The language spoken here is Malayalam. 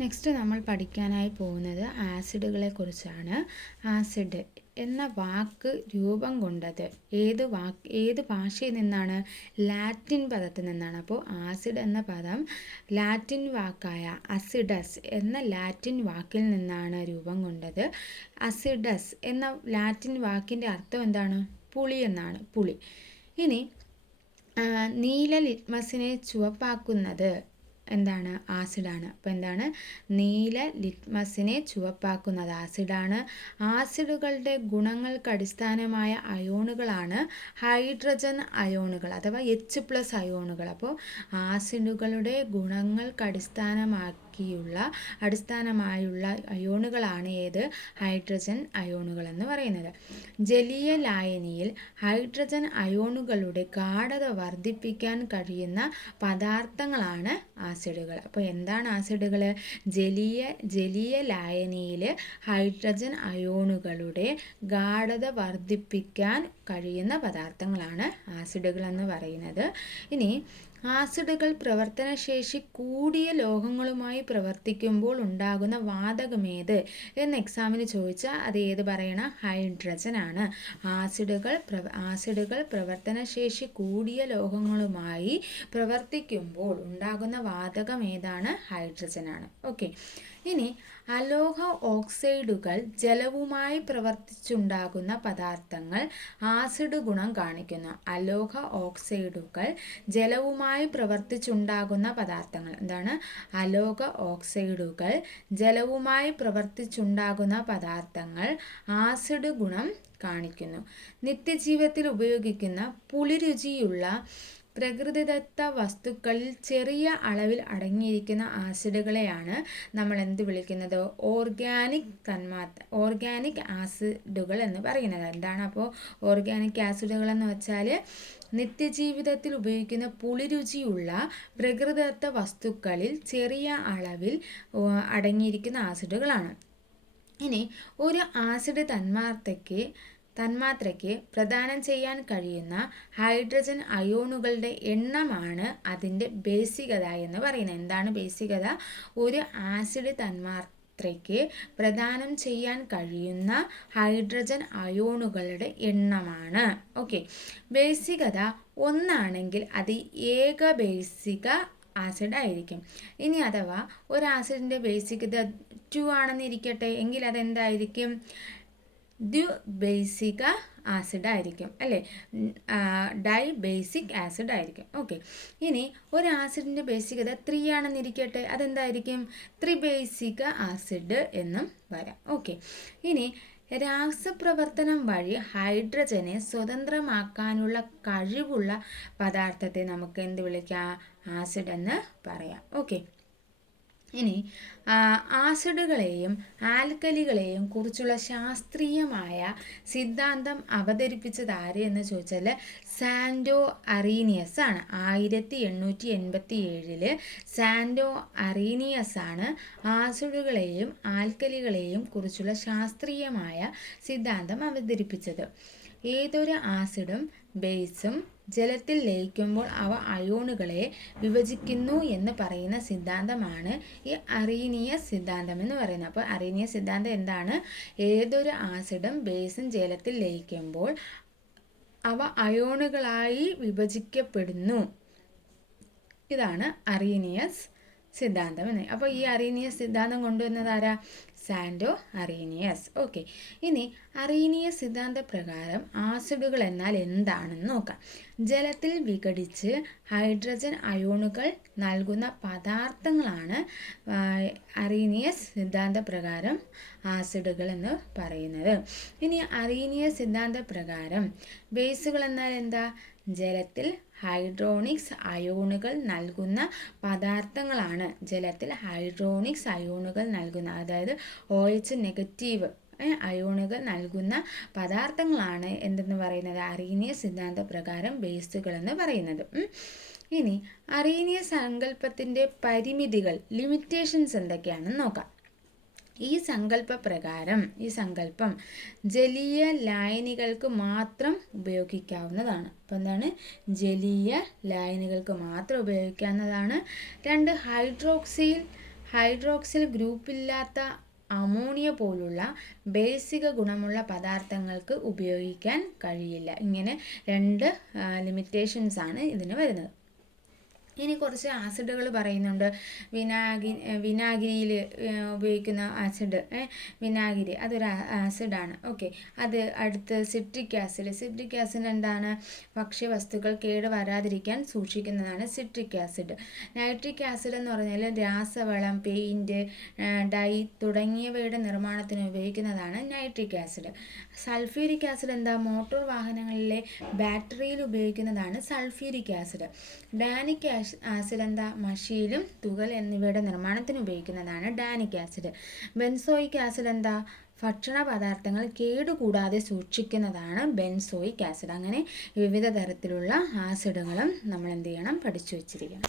നെക്സ്റ്റ് നമ്മൾ പഠിക്കാനായി പോകുന്നത് ആസിഡുകളെ കുറിച്ചാണ്. ആസിഡ് എന്ന വാക്ക് രൂപം കൊണ്ടത്. ഏത് വാക്ക് ഏത് ഭാഷയിൽ നിന്നാണ്? ലാറ്റിൻ പദത്തിൽ നിന്നാണ്. അപ്പോൾ ആസിഡ് എന്ന പദം ലാറ്റിൻ വാക്കായ അസിഡസ് എന്ന ലാറ്റിൻ വാക്കിൽ നിന്നാണ് രൂപം കൊണ്ടത്. അസിഡസ് എന്ന ലാറ്റിൻ വാക്കിന്റെ അർത്ഥം എന്താണ്? പുളി എന്നാണ്. പുളി. ഇനി നീല ലിറ്റ്മസിനെ ചുവപ്പാക്കുന്നത് എന്താണ്? ആസിഡാണ്. അപ്പോൾ എന്താണ്? നീല ലിറ്റ്മസിനെ ചുവപ്പാക്കുന്നത്. ആസിഡാണ്. ആസിഡുകളുടെ ഗുണങ്ങൾക്ക് അടിസ്ഥാനമായ അയോണുകളാണ് ഹൈഡ്രജൻ അയോണുകൾ അഥവാ എച്ച് പ്ലസ് അയോണുകൾ. അപ്പോൾ ആസിഡുകളുടെ ഗുണങ്ങൾക്ക് അടിസ്ഥാനമാക്കിയുള്ള അടിസ്ഥാനമായുള്ള അയോണുകളാണ് ഏത്? ഹൈഡ്രജൻ അയോണുകൾ എന്ന് പറയുന്നത്. ജലീയ ലായനിയിൽ ഹൈഡ്രജൻ അയോണുകളുടെ ഗാഠത വർദ്ധിപ്പിക്കാൻ കഴിയുന്ന പദാർത്ഥങ്ങളാണ് ആസിഡുകൾ. അപ്പോൾ എന്താണ് ആസിഡുകൾ? ജലീയ ജലീയ ലായനിയിൽ ഹൈഡ്രജൻ അയോണുകളുടെ ഗാഠത വർദ്ധിപ്പിക്കാൻ കഴിയുന്ന പദാർത്ഥങ്ങളാണ് ആസിഡുകൾ എന്ന് പറയുന്നത്. ഇനി ആസിഡുകൾ പ്രവർത്തനശേഷി കൂടിയ ലോഹങ്ങളുമായി പ്രവർത്തിക്കുമ്പോൾ ഉണ്ടാകുന്ന വാതകമേത്? എന്ന് എക്സാമിന് ചോദിച്ചാൽ അത് ഏത് പറയണം? ഹൈഡ്രജൻ ആണ്. ആസിഡുകൾ ആസിഡുകൾ പ്രവർത്തനശേഷി കൂടിയ ലോഹങ്ങളുമായി പ്രവർത്തിക്കുമ്പോൾ ഉണ്ടാകുന്ന വാതകം ഏതാണ് ഹൈഡ്രജൻ ആണ്. ഓക്കെ ഇനി അലോഹ ഓക്സൈഡുകൾ ജലവുമായി പ്രവർത്തിച്ചുണ്ടാകുന്ന പദാർത്ഥങ്ങൾ ആസിഡ് ഗുണം കാണിക്കുന്നു. അലോഹ ഓക്സൈഡുകൾ ജലവുമായി പ്രവർത്തിച്ചുണ്ടാകുന്ന പദാർത്ഥങ്ങൾ എന്താണ്? അലോക ഓക്സൈഡുകൾ. ജലവുമായി പ്രവർത്തിച്ചുണ്ടാകുന്ന പദാർത്ഥങ്ങൾ ആസിഡ് ഗുണം കാണിക്കുന്നു. നിത്യജീവിതത്തിൽ ഉപയോഗിക്കുന്ന പുളിരുചിയുള്ള പ്രകൃതിദത്ത വസ്തുക്കളിൽ ചെറിയ അളവിൽ അടങ്ങിയിരിക്കുന്ന ആസിഡുകളെയാണ് നമ്മൾ എന്ത് വിളിക്കുന്നത്? ഓർഗാനിക് തന്മാത്ര ഓർഗാനിക് ആസിഡുകൾ എന്ന് പറയുന്നത്. എന്താണ് അപ്പോൾ ഓർഗാനിക് ആസിഡുകൾ എന്ന് വെച്ചാൽ? നിത്യജീവിതത്തിൽ ഉപയോഗിക്കുന്ന പുളിരുചിയുള്ള പ്രകൃതിദത്ത വസ്തുക്കളിൽ ചെറിയ അളവിൽ അടങ്ങിയിരിക്കുന്ന ആസിഡുകളാണ്. ഇനി ഒരു ആസിഡ് തന്മാത്രയ്ക്ക് തന്മാത്രയ്ക്ക് പ്രദാനം ചെയ്യാൻ കഴിയുന്ന ഹൈഡ്രജൻ അയോണുകളുടെ എണ്ണമാണ് അതിന്റെ ബേസികത എന്ന് പറയുന്നത്. എന്താണ് ബേസികത? ഒരു ആസിഡ് തന്മാത്രയ്ക്ക് പ്രദാനം ചെയ്യാൻ കഴിയുന്ന ഹൈഡ്രജൻ അയോണുകളുടെ എണ്ണമാണ്. ഓക്കെ. ബേസികത ഒന്നാണെങ്കിൽ അത് ഏക ബേസിക ആസിഡ് ആയിരിക്കും ഇനി അഥവാ ഒരു ആസിഡിന്റെ ബേസികത ടു ആണെന്നിരിക്കട്ടെ എങ്കിൽ അതെന്തായിരിക്കും? ദ്യു ബേസിക ആസിഡ് ആയിരിക്കും അല്ലേ? ഡൈ ബേസിക് ആസിഡ് ആയിരിക്കും. ഓക്കെ ഇനി ഒരു ആസിഡിന്റെ ബേസികത ത്രീ ആണെന്നിരിക്കട്ടെ അതെന്തായിരിക്കും? ത്രിബേസിക ആസിഡ് എന്നും വരാം. ഓക്കെ ഇനി രാസപ്രവർത്തനം വഴി ഹൈഡ്രജനെ സ്വതന്ത്രമാക്കാനുള്ള കഴിവുള്ള പദാർത്ഥത്തെ നമുക്ക് എന്ത് വിളിക്കാം? ആസിഡ് എന്ന് പറയാം. ഓക്കെ ഇനി ആസിഡുകളെയും ആൽക്കലികളെയും കുറിച്ചുള്ള ശാസ്ത്രീയമായ സിദ്ധാന്തം അവതരിപ്പിച്ചത് ആര് എന്ന് ചോദിച്ചാൽ സാൻഡോ അറീനിയസ് ആണ്. ആയിരത്തി എണ്ണൂറ്റി എൺപത്തി ഏഴിൽ സാൻഡോ അറീനിയസ് ആണ് ആസിഡുകളെയും ആൽക്കലികളെയും കുറിച്ചുള്ള ശാസ്ത്രീയമായ സിദ്ധാന്തം അവതരിപ്പിച്ചത്. ഏതൊരു ആസിഡും ബേസും ജലത്തിൽ ലയിക്കുമ്പോൾ അവ അയോണുകളെ വിഭജിക്കുന്നു എന്ന് പറയുന്ന സിദ്ധാന്തമാണ് ഈ അറീനിയ സിദ്ധാന്തം എന്ന് പറയുന്നത്. അപ്പോൾ അറീനിയ സിദ്ധാന്തം എന്താണ്? ഏതൊരു ആസിഡും ബേസും ജലത്തിൽ ലയിക്കുമ്പോൾ അവ അയോണുകളായി വിഭജിക്കപ്പെടുന്നു. ഇതാണ് അറീനിയസ് സിദ്ധാന്തം എന്ന്. അപ്പോൾ ഈ അറീനിയസ് സിദ്ധാന്തം കൊണ്ടുവന്നത് ആരാ? Svante Arrhenius. ഓക്കെ. ഇനി അറീനിയ സിദ്ധാന്ത പ്രകാരം ആസിഡുകൾ എന്നാൽ എന്താണെന്ന് നോക്കാം. ജലത്തിൽ വിഘടിച്ച് ഹൈഡ്രജൻ അയോണുകൾ നൽകുന്ന പദാർത്ഥങ്ങളാണ് അറീനിയസ് സിദ്ധാന്ത പ്രകാരം ആസിഡുകൾ എന്ന് പറയുന്നത്. ഇനി അറീനിയ സിദ്ധാന്ത പ്രകാരം ബേസുകൾ എന്നാൽ എന്താ? ജലത്തിൽ ഹൈഡ്രോണിക്സ് അയോണുകൾ നൽകുന്ന പദാർത്ഥങ്ങളാണ്. ജലത്തിൽ ഹൈഡ്രോണിക്സ് അയോണുകൾ നൽകുന്ന അതായത് ഒ എച്ച് നെഗറ്റീവ് അയോണുകൾ നൽകുന്ന പദാർത്ഥങ്ങളാണ് എന്തെന്ന് പറയുന്നത്? അറീനിയ സിദ്ധാന്ത പ്രകാരം ബേസുകൾ എന്ന് പറയുന്നത്. ഇനി അറീനിയ സങ്കല്പത്തിന്റെ പരിമിതികൾ ലിമിറ്റേഷൻസ് എന്തൊക്കെയാണെന്ന് നോക്കാം. ഈ സങ്കല്പ പ്രകാരം ഈ സങ്കല്പം ജലീയ ലായനികൾക്ക് മാത്രം ഉപയോഗിക്കാവുന്നതാണ്. അപ്പോൾ എന്താണ്? ജലീയ ലായനികൾക്ക് മാത്രം ഉപയോഗിക്കാവുന്നതാണ്. രണ്ട് ഹൈഡ്രോക്സിൽ ഹൈഡ്രോക്സിൽ ഗ്രൂപ്പില്ലാത്ത അമോണിയ പോലുള്ള ബേസിക ഗുണമുള്ള പദാർത്ഥങ്ങൾക്ക് ഉപയോഗിക്കാൻ കഴിയില്ല. ഇങ്ങനെ രണ്ട് ലിമിറ്റേഷൻസ് ആണ് ഇതിന് വരുന്നത്. ഇനി കുറച്ച് ആസിഡുകൾ പറയുന്നുണ്ട്. വിനാഗി വിനാഗിരിയിൽ ഉപയോഗിക്കുന്ന ആസിഡ് വിനാഗിരി അതൊരു ആസിഡാണ്. ഓക്കെ. അത് അടുത്ത് സിട്രിക് ആസിഡ്. സിട്രിക് ആസിഡ് എന്താണ്? ഭക്ഷ്യവസ്തുക്കൾ കേട് വരാതിരിക്കാൻ സൂക്ഷിക്കുന്നതാണ് സിട്രിക് ആസിഡ്. നൈട്രിക് ആസിഡ് എന്ന് പറഞ്ഞാൽ രാസവളം പെയിന്റ് ഡൈ തുടങ്ങിയവയുടെ നിർമ്മാണത്തിന് ഉപയോഗിക്കുന്നതാണ് നൈട്രിക് ആസിഡ്. സൾഫ്യൂരിക് ആസിഡ് എന്താ? മോട്ടോർ വാഹനങ്ങളിലെ ബാറ്ററിയിൽ ഉപയോഗിക്കുന്നതാണ് സൾഫ്യൂരിക് ആസിഡ്. ഡാനിക് ആസിഡ് എന്താ? മഷിയിലും തുകൽ എന്നിവയുടെ നിർമ്മാണത്തിന് ഉപയോഗിക്കുന്നതാണ് ഡാനിക് ആസിഡ് ബെൻസോയിക് ആസിഡ് എന്താ? ഭക്ഷണ പദാർത്ഥങ്ങൾ കേടുകൂടാതെ സൂക്ഷിക്കുന്നതാണ് ബെൻസോയിക് ആസിഡ് അങ്ങനെ വിവിധ തരത്തിലുള്ള ആസിഡുകളും നമ്മൾ എന്ത് ചെയ്യണം? പഠിച്ചു വച്ചിരിക്കണം.